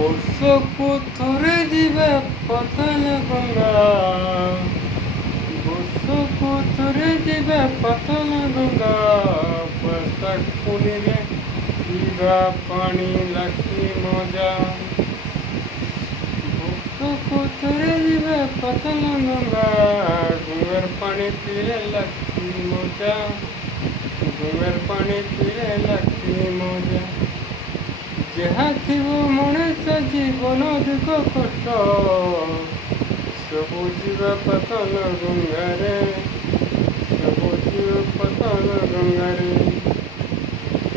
ବର୍ଷକୁ ଥରେ ଯିବା ପାତାଳ ଗଙ୍ଗା, ବର୍ଷକୁ ଥରେ ଯିବା ପାତାଳ ଗଙ୍ଗା, ବୈଶାଖ ପୁନେଇରେ ପିଇବା ପାଣି ଲାଖି ମଜା। ବର୍ଷକୁ ଥରେ ଯିବା ପାତାଳ ଗଙ୍ଗା, ଗଙ୍ଗାର ପାଣି ପିଇଲେ ଲାଖି ମଜା, ଗଙ୍ଗାର ପାଣି ପିଇଲେ ଲାଖି ମଜା। ଯାହା ଥିବ ମଣିଷ ଜୀବନ ଦୁଃଖ କଷ୍ଟ, ସବୁ ଯିବା ପାତାଳ ଗଙ୍ଗାରେ, ସବୁ ଯିବ ପାତାଳ ଗଙ୍ଗାରେ।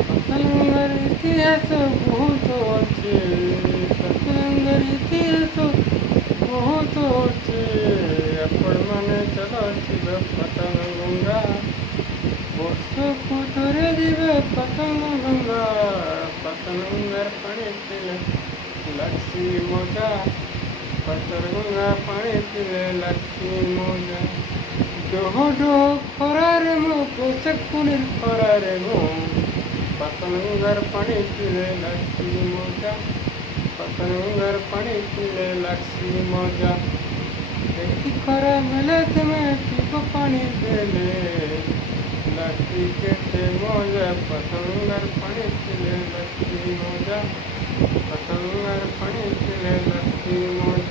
ପାତାଳ ଗଙ୍ଗାର ଇତିହାସ ବହୁତ ଅଛି, ପାତାଳ ଗଙ୍ଗାର ଇତିହାସ ବହୁତ ଅଛି। ଆପଣମାନେ ଚାଲ ଯିବା ପାତାଳ ଗଙ୍ଗା, ବର୍ଷକୁ ଥରେ ଯିବା ପାତାଳ ଗଙ୍ଗା, ପାତାଳ ଗଙ୍ଗାର ପାଣି ପିଇଲେ ଲାଖି ମଜା, ପାତାଳ ଗଙ୍ଗା ପାଣି ପିଇଲେ ଲାଖି ମଜା। ଡୋହ ଡୋହ ଖରାରେ ମୋ ବୈଶାଖ ପୁନେଇ ଖରାରେ ମୋ, ପାତାଳ ଗଙ୍ଗାର ପାଣି ପିଇଲେ ଲାଖି ମଜା, ପାତାଳ ଗଙ୍ଗାର ପାଣି ପିଇଲେ ଲାଖି ମଜା। ଏଠି ଖରା ବେଲେ ତୁମେ ପିଇବ ପାଣି ଦେଲେ ଲାଖି କେତେ ମଜା, ପାତାଳ ଗଙ୍ଗାର ପାଣି ପିଇଲେ ଲାଖି ମଜା, ପାତାଳ ଗଙ୍ଗାର ପାଣି ପିଇଲେ ଲାଖି ମଜା।